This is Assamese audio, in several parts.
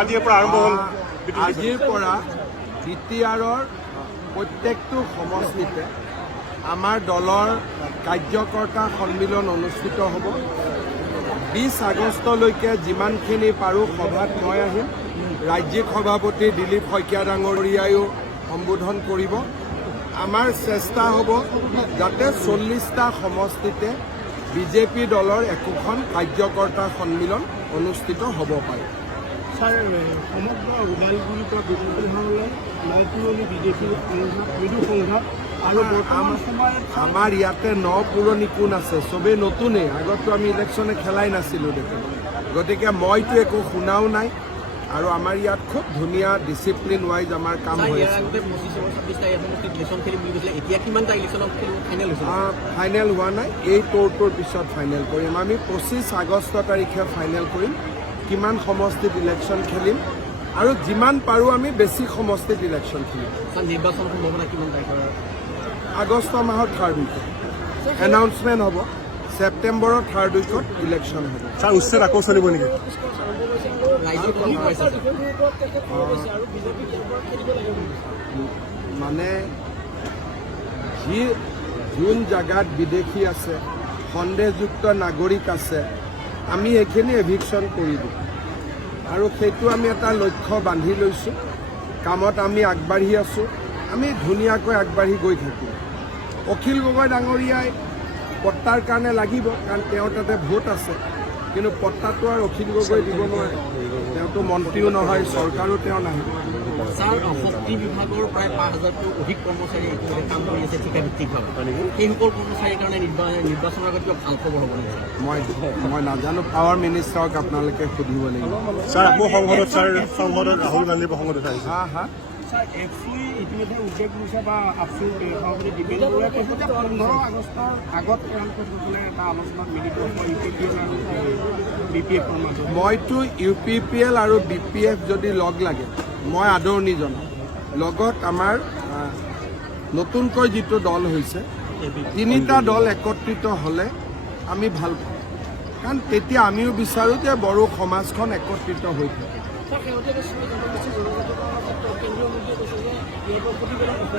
আজিৰ পৰা আৰম্ভ হ'ল আজিৰ পৰা BTRৰ প্ৰত্যেকটো সমষ্টিতে আমাৰ দলৰ কাৰ্যকৰ্তা সন্মিলন অনুষ্ঠিত হ'ব। 20 আগষ্টলৈকে যিমানখিনি পাৰোঁ সভাত মই আহিম। ৰাজ্যিক সভাপতি দিলীপ শইকীয়া ডাঙৰীয়ায়ো সম্বোধন কৰিব। আমাৰ চেষ্টা হ'ব যাতে 40টা সমষ্টিতে বিজেপি দলৰ একোখন কাৰ্যকৰ্তা সন্মিলন অনুষ্ঠিত হ'ব পাৰে। ছাৰ, সমগ্ৰ ওদালগুৰিৰ পৰা বিজেপিলৈ নপুৰণি বিজেপিৰ মৃদু সংঘাত আৰু বৰ্তমান সময়ত আমাৰ ইয়াতে পুৰণি কোন আছে, চবেই নতুনেই। আগততো আমি ইলেকশ্যনে খেলাই নাছিলোঁ দেখোন। গতিকে মইতো একো শুনাও নাই আৰু আমাৰ ইয়াত খুব ধুনীয়া ডিচিপ্লিন ৱাইজ আমাৰ কাম হৈ আছে। ফাইনেল হোৱা নাই, এই ট'ৰটোৰ পিছত ফাইনেল কৰিম। আমি 25 আগষ্ট তাৰিখে ফাইনেল কৰিম কিমান সমষ্টিত ইলেকশ্যন খেলিম আৰু যিমান পাৰোঁ আমি বেছি সমষ্টিত ইলেকশ্যন খেলিম। নিৰ্বাচন সম্ভাৱনা কিমান তাৰিখৰ? আগষ্ট মাহৰ 3rd উইকত এনাউন্সমেণ্ট হ'ব। ছেপ্টেম্বৰৰ 3rd উইকত ইলেকশ্যন হ'ব। ছাৰ, উচ্ছেদ আকৌ চলিব নেকি? মানে যোন জেগাত বিদেশী আছে, সন্দেহযুক্ত নাগৰিক আছে, আমি এইখিনি এভিকশ্যন কৰি দিওঁ আৰু সেইটো আমি এটা লক্ষ্য বান্ধি লৈছোঁ। কামত আমি আগবাঢ়ি আছোঁ, আমি ধুনীয়াকৈ আগবাঢ়ি গৈ থাকিম। অখিল গগৈ ডাঙৰীয়াই পট্টাৰ কাৰণে লাগিব, কাৰণ তেওঁৰ তাতে ভোট আছে, কিন্তু পট্টাটো আৰু অখিল গগৈ দিব নোৱাৰে। তেওঁতো মন্ত্ৰীও নহয়, চৰকাৰো তেওঁ নাহে। ছাৰ, শক্তি বিভাগৰ প্ৰায় 5000ৰো অধিক কৰ্মচাৰী ইতিমধ্যে কাম কৰি আছে ঠিকাভিত্তিকভাৱে। সেইসকল কৰ্মচাৰীৰ কাৰণে নিৰ্বাচনৰ আগত কিবা ভাল খবৰ হ'ব নেকি? মই নাজানো, পাৱাৰ মিনিষ্টাৰক আপোনালোকে সুধিব লাগিব। ছাৰ, আকৌ সংসদত ৰাহুল গান্ধী প্ৰসংগত উঠাইছে। হা ছাৰ, এফচি ইতিমধ্যে উদ্বেগ কৰিছে বা আফচুৰ সভাপতি দীপেন বৰুৱাই কৈছে যে 15 আগষ্টৰ আগত তেওঁলোকসকলে এটা আলোচনাত মিলিত হ'ব UPPL আৰু BPF-ৰ মাজত। মইতো UPPL আৰু BPF যদি লগ লাগে মই আদৰণি জনাম। লগত আমাৰ নতুনকৈ যিটো দল হৈছে, 3টা দল একত্ৰিত হ'লে আমি ভাল পাওঁ, কাৰণ তেতিয়া আমিও বিচাৰোঁ যে বড়ো সমাজখন একত্ৰিত হৈ থাকে।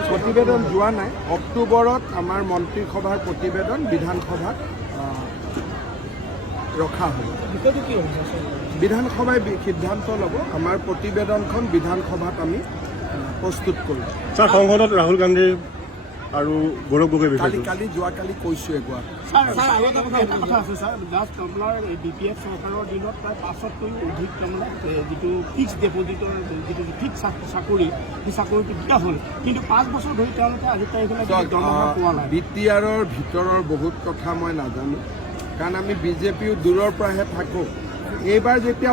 প্ৰতিবেদন যোৱা নাই। অক্টোবৰত আমাৰ মন্ত্ৰীসভাৰ প্ৰতিবেদন বিধানসভাত ৰখা হ'ব। বিধানসভাই সিদ্ধান্ত ল'ব। আমাৰ প্ৰতিবেদনখন বিধানসভাত আমি প্ৰস্তুত কৰিম। ছাৰ, সংসদত ৰাহুল গান্ধী আৰু গৌৰৱ গগৈ যোৱাকালি কৈছোঁৱে গুৱাহাটীত। এটা কথা আছে ছাৰ, জাষ্ট আপোনাৰ BPF চৰকাৰৰ দিনত প্ৰায় 500তকৈও অধিক তাৰমানে যিটো ফিক্সড ডিপজিটৰ যিটো ফিক্স চাকৰি, সেই চাকৰিটো দিয়া হ'ল, কিন্তু 5 বছৰ ধৰি তেওঁলোকে আজি তাৰিখলৈ দৰমহা পোৱা নাই। BTRৰ ভিতৰৰ বহুত কথা মই নাজানো, কাৰণ আমি বিজেপিও দূৰৰ পৰাহে থাকোঁ। এইবাৰ যেতিয়া